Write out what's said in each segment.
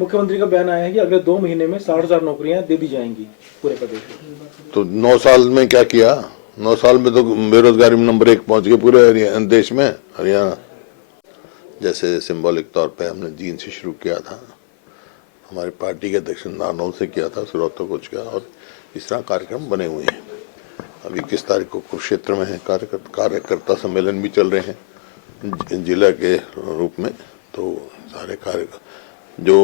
मुख्यमंत्री का बयान आया है कि अगले 2 महीने में 60,000 नौकरियां दे दी जाएंगी पूरे प्रदेश में। तो 9 साल में क्या किया? 9 साल में तो बेरोजगारी में नंबर 1 पहुंच गए पूरे देश में। हरियाणा जैसे सिंबॉलिक तौर पे हमने जींद से शुरू किया था, हमारी पार्टी के अध्यक्ष नारनौल से किया था, सुरत कुछ किया, और इस तरह कार्यक्रम बने हुए हैं। अभी 21 तारीख को कुरुक्षेत्र में है कार्यकर्ता सम्मेलन भी चल रहे हैं जिला के रूप में। तो सारे कार्य जो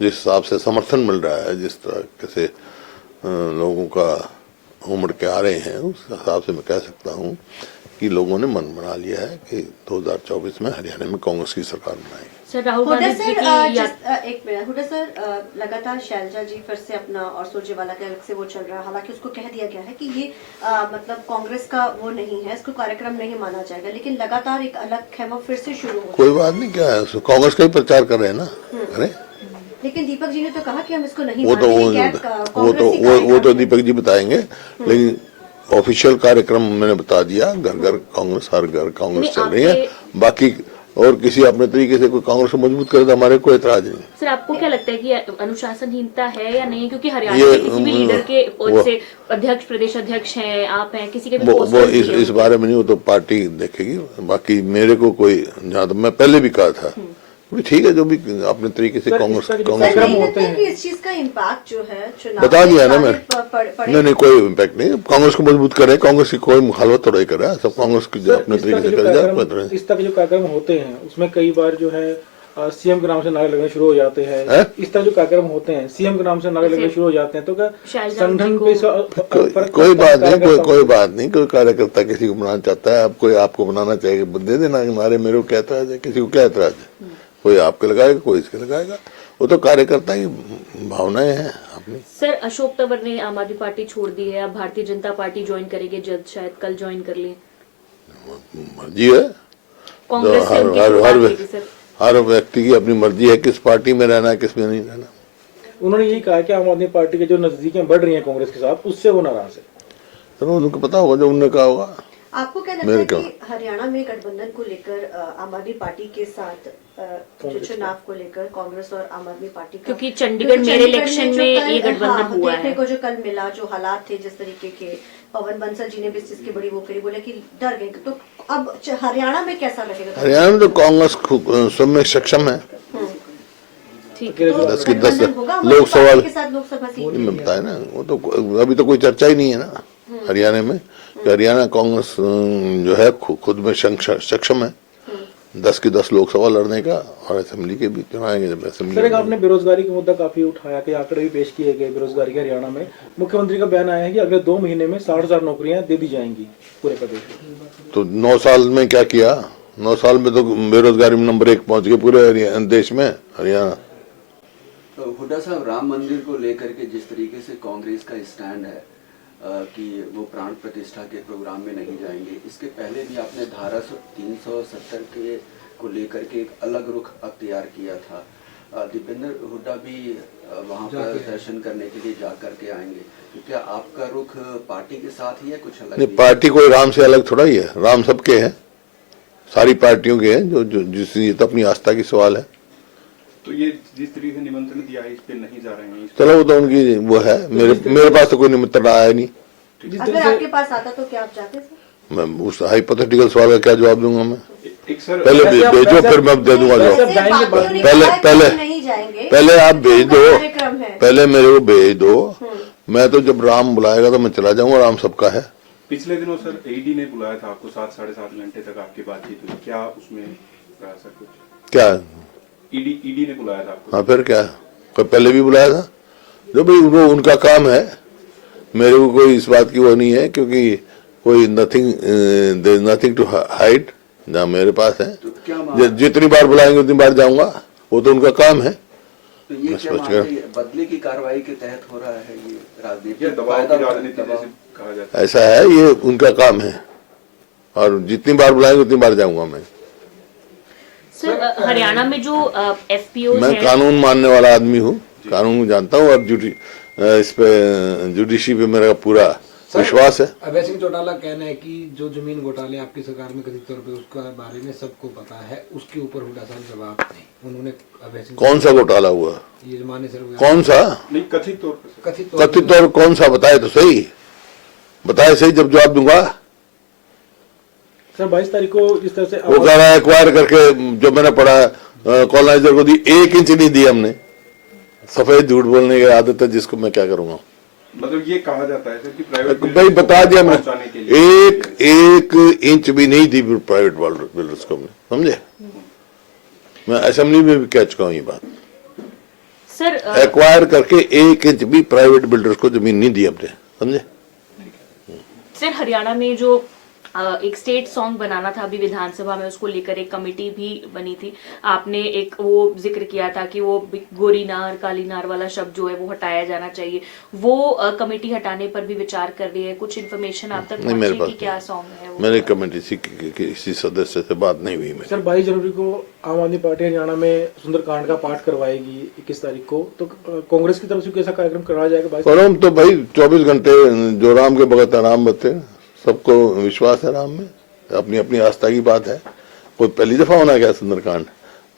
जिस हिसाब से समर्थन मिल रहा है, जिस तरह से लोगों का उमड़ के आ रहे हैं, उस हिसाब से मैं कह सकता हूँ कि लोगों ने मन बना लिया है कि 2024 में हरियाणा में कांग्रेस की सरकार बनाएगी। सर राहुल गांधी जी की एक मिनट हुड्डा सर, लगातार शैलजा जी फिर से अपना और सुरजेवाला के अलग से वो चल रहा है। हालांकि उसको कह दिया गया है कि ये मतलब कांग्रेस का वो नहीं है, इसको कार्यक्रम नहीं माना जाएगा, लेकिन लगातार एक अलग खेमा फिर से शुरू हो। कोई बात नहीं, क्या है, कांग्रेस का ही प्रचार कर रहे हैं ना, करें। लेकिन दीपक जी ने तो कहा कि हम इसको नहीं वो तो दीपक जी बताएंगे, लेकिन ऑफिशियल कार्यक्रम मैंने बता दिया, घर घर कांग्रेस, हर घर कांग्रेस चल रही है। बाकी और किसी अपने तरीके से कोई कांग्रेस को मजबूत करे तो हमारे कोई एतराज नहीं। सर आपको क्या लगता है कि अनुशासनहीनता है या नहीं? क्योंकि हरियाणा के किसी भी लीडर के पद से अध्यक्ष, प्रदेश अध्यक्ष हैं, आप हैं, किसी के भी पोस्ट वो इस बारे में नहीं, वो तो पार्टी देखेगी। बाकी मेरे को कोई, जहाँ तो मैं पहले भी कहा था, ठीक है, जो भी अपने तरीके से कांग्रेस इस चीज का इम्पैक्ट जो है बता दिया ना मैं। नहीं, कोई इम्पैक्ट नहीं। कांग्रेस को मजबूत करे, कांग्रेस की कोई मुखालफत थोड़ा ही करे, सब कांग्रेस की अपने तरीके से करे जाए। इस तरह के जो कार्यक्रम होते हैं उसमें कई बार जो है सीएम के नाम से नारे लगने शुरू हो जाते हैं। इस तरह जो कार्यक्रम होते हैं सीएम के नाम से नारे लगने शुरू हो जाते हैं, तो क्या संगठन पे कोई बात नहीं, कोई कार्यकर्ता किसी को बनाना चाहता है, अब कोई आपको बनाना चाहिए, दे देना नारे, मेरे को क्या एतराज है, किसी को क्या एतराज है? कोई आपके लगाएगा, कोई इसके लगाएगा, वो तो कार्यकर्ता की भावनाएं हैं अपनी। सर अशोक तंवर ने आम आदमी पार्टी छोड़ दी है, अब भारतीय जनता पार्टी ज्वाइन करेंगे जल्द, शायद कल ज्वाइन कर ले। मर्जी है, कांग्रेस हर व्यक्ति की अपनी मर्जी है किस पार्टी में रहना है, किस में नहीं रहना। उन्होंने यही कहा कि आम आदमी पार्टी के जो नजदीकियां बढ़ रही हैं कांग्रेस के साथ, उससे वो नाराज है। तो उनको पता होगा जो उन्होंने कहा होगा। आपको क्या लगता है कि हरियाणा में गठबंधन को लेकर आम आदमी पार्टी के साथ जो चुनाव को लेकर कांग्रेस और आम आदमी पार्टी का, क्योंकि चंडीगढ़ मेरे इलेक्शन में ये गठबंधन हुआ है, देखने को जो कल मिला, जो हालात थे जिस तरीके के, पवन बंसल जी ने भी इसकी बड़ी वो करी, बोले कि डर गए। तो अब हरियाणा में कैसा रहेगा? हरियाणा में तो कांग्रेस सब में सक्षम है। ठीक है, 10 की 10 लोकसभा सीट में बताया ना, वो तो अभी तो कोई चर्चा ही नहीं है ना हरियाणा में। हरियाणा कांग्रेस जो है खुद में सक्षम है 10 की 10 लोकसभा लड़ने का, और असेंबली के भी चुनाव आएंगे। जब असेंबली आपने बेरोजगारी का मुद्दा काफी उठाया कि आंकड़े भी पेश किए गए बेरोजगारी के। हरियाणा में मुख्यमंत्री का बयान आया है कि अगले 2 महीने में 60,000 नौकरियां दे दी जाएंगी पूरे प्रदेश में। तो 9 साल में क्या किया? 9 साल में तो बेरोजगारी में नंबर 1 पहुंच गए पूरे देश में, हरियाणा। तो हुड्डा साहब, राम मंदिर को लेकर के जिस तरीके से कांग्रेस का स्टैंड है कि वो प्राण प्रतिष्ठा के प्रोग्राम में नहीं जाएंगे, इसके पहले भी आपने धारा 370 के को लेकर के एक अलग रुख अख्तियार किया था। दीपेंद्र हुड्डा भी वहां पर दर्शन करने के लिए जा करके आएंगे, तो क्या आपका रुख पार्टी के साथ ही है, कुछ अलग? नहीं, पार्टी कोई राम से अलग थोड़ा ही है, राम सबके हैं, सारी पार्टियों के हैं, जो जिस तो अपनी आस्था की सवाल है। तो ये जिस तरीके से निमंत्रण दिया है, इस पे नहीं जा रहे हैं? चलो वो तो उनकी वो है, मेरे पास तो कोई निमंत्रण आया नहीं। अगर आपके पास आता तो क्या आप जाते सर? मैं उस हाइपोथेटिकल सवाल का क्या जवाब दूंगा मैं? पहले भेजो, फिर मैं दे दूंगा जवाब। पहले आप भेज दो, पहले मेरे को भेज दो। मैं तो जब राम बुलाएगा तो मैं चला जाऊंगा, राम सबका है। पिछले दिनों सर ईडी ने बुलाया था आपको, 7-7.5 घंटे तक आपकी बातचीत हुई, क्या उसमें रहा सर कुछ? क्या ईडी ने बुलाया था आपको? हाँ, फिर क्या, कोई पहले भी बुलाया था? जो भाई वो उनका काम है, मेरे को कोई इस बात की वो नहीं है, क्योंकि कोई नथिंग टू हाइड जहाँ मेरे पास है। तो जितनी बार बुलाएंगे उतनी बार जाऊंगा, वो तो उनका काम है। तो ये क्या बदले की कार्रवाई के तहत हो रहा है, ये राजनीति कहा जाता है? ऐसा है, ये उनका काम है, और जितनी बार बुलाएंगे उतनी बार जाऊंगा मैं। सर हरियाणा में जो एफपीओ मैं कानून मानने वाला आदमी हूँ, कानून जानता हूँ, और इस पे जुडिशरी पे मेरा पूरा विश्वास है। अभय सिंह चौटाला कहना है कि जो जमीन घोटाले आपकी सरकार में कथित तौर पे उसका बारे में सबको पता है, उसके ऊपर हुड्डा साहब जवाब नहीं। उन्होंने अभय सिंह। कौन सा घोटाला हुआ? ये जो माने सर कौन सा? नहीं, कथित तौर पर सर। कथित तौर कौन सा? बताए तो सही, बताए सही, जब जवाब दूंगा। सर 22 तारीख को इस तरह से वो कह रहा है एक्वायर करके, जो मैंने पढ़ा कॉलोनाइजर को दी, 1 इंच नहीं दी हमने। सफेद झूठ बोलने की आदत है जिसको मैं क्या करूंगा। मतलब ये कहा जाता है सर कि प्राइवेट भाई बता दिया मैंने, पहुंचाने के लिए 1 इंच भी नहीं दी प्राइवेट बिल्डर्स को हमने, समझे? मैं असेंबली में भी कह चुका हूँ ये बात। सर एक्वायर करके 1 इंच भी प्राइवेट बिल्डर्स को जमीन नहीं दी हमने, समझे? सर हरियाणा में जो एक स्टेट सॉन्ग बनाना था अभी विधानसभा में, उसको लेकर एक कमेटी भी बनी थी। आपने एक वो जिक्र किया था कि वो गोरी नार काली नार वाला शब्द जो है वो हटाया जाना चाहिए। वो कमेटी हटाने पर भी विचार कर रही है। कुछ इन्फॉर्मेशन आप तक नहीं, मेरे पहुंची पास कि क्या सॉन्ग है वो? मेरी कमेटी किसी सदस्य से बात नहीं हुई मेरी। सर 22 जनवरी को आम आदमी पार्टी हरियाणा में सुंदरकांड का पाठ करवाएगी 21 तारीख को, तो कांग्रेस की तरफ से कैसा कार्यक्रम करवाया जाएगा 22 और हम तो भाई 24 घंटे जो राम के भगत है राम बते, सबको विश्वास है राम में, अपनी अपनी आस्था की बात है। कोई पहली दफा होना क्या सुंदरकांड,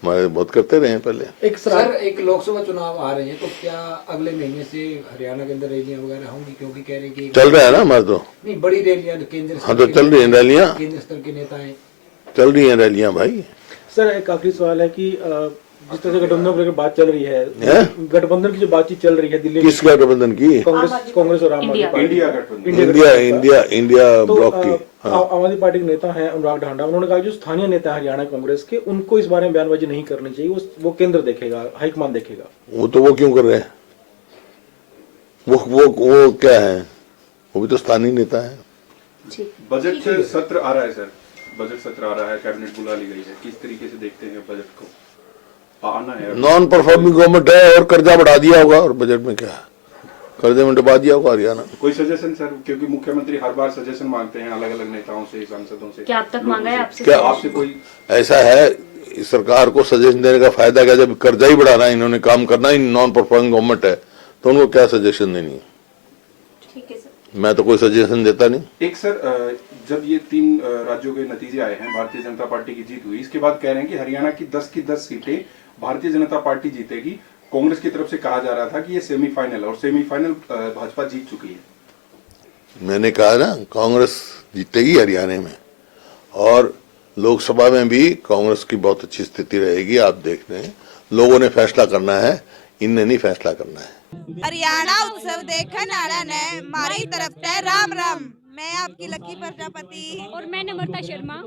हमारे बहुत करते रहे हैं पहले। एक सर एक लोकसभा चुनाव आ रहे हैं, तो क्या अगले महीने से हरियाणा के अंदर रैलियां वगैरह होंगी? क्योंकि कह रहे हैं कि चल रहा है ना हमारे तो। नहीं, बड़ी रैलियां केंद्र हाँ तो चल रही हैं रैलियां, केंद्र स्तर के नेता हैं। चल रही हैं रैलियां भाई। सर एक आखिरी सवाल है कि जिस तरह से गठबंधन को लेकर बात चल रही है, गठबंधन की जो बातचीत चल रही है दिल्ली में, किस गठबंधन की? कांग्रेस और आम आदमी पार्टी, इंडिया गठबंधन। इंडिया तो ब्लॉक की। आम आदमी पार्टी के नेता हैं अनुराग ढांडा, उन्होंने कहा जो स्थानीय नेता है हरियाणा कांग्रेस के, उनको इस बारे में बयानबाजी नहीं करनी चाहिए, वो केंद्र देखेगा, हाईकमान देखेगा। वो क्यों कर रहे हैं? वो क्या है? वो भी तो स्थानीय नेता है। बजट सत्र आ रहा है सर, बजट सत्र आ रहा है, कैबिनेट बुला ली गई है, किस तरीके से देखते हैं बजट को? आना है। नॉन परफॉर्मिंग गवर्नमेंट है और कर्जा बढ़ा दिया होगा, और बजट में क्या कर्जे में डुबा दिया होगा हरियाणा। कोई सजेशन सर, क्योंकि मुख्यमंत्री हर बार सजेशन मांगते हैं अलग अलग नेताओं से, सांसदों से। क्या अब तक मांगा है आपसे? क्या आपसे कोई ऐसा है सरकार को सजेशन देने का फायदा क्या? जब कर्जा ही बढ़ाना है इन्होंने, काम करना ही नॉन परफॉर्मिंग गवर्नमेंट है, तो उनको क्या सजेशन देनी है? ठीक है सर। मैं तो कोई सजेशन देता नहीं। एक सर, जब ये 3 राज्यों के नतीजे आए हैं, भारतीय जनता पार्टी की जीत हुई, इसके बाद कह रहे हैं कि हरियाणा की 10 की 10 सीटें भारतीय जनता पार्टी जीतेगी। कांग्रेस की तरफ से कहा जा रहा था कि ये सेमीफाइनल, और सेमीफाइनल भाजपा जीत चुकी है। मैंने कहा ना कांग्रेस जीतेगी हरियाणा में, और लोकसभा में भी कांग्रेस की बहुत अच्छी स्थिति रहेगी। आप देखते हैं, लोगों ने फैसला करना है, इनने नहीं फैसला करना है। हरियाणा उत्सव देखने आना ने मारी तरफ से राम राम। मैं आपकी लकी प्रजापति और मैं नम्रता शर्मा।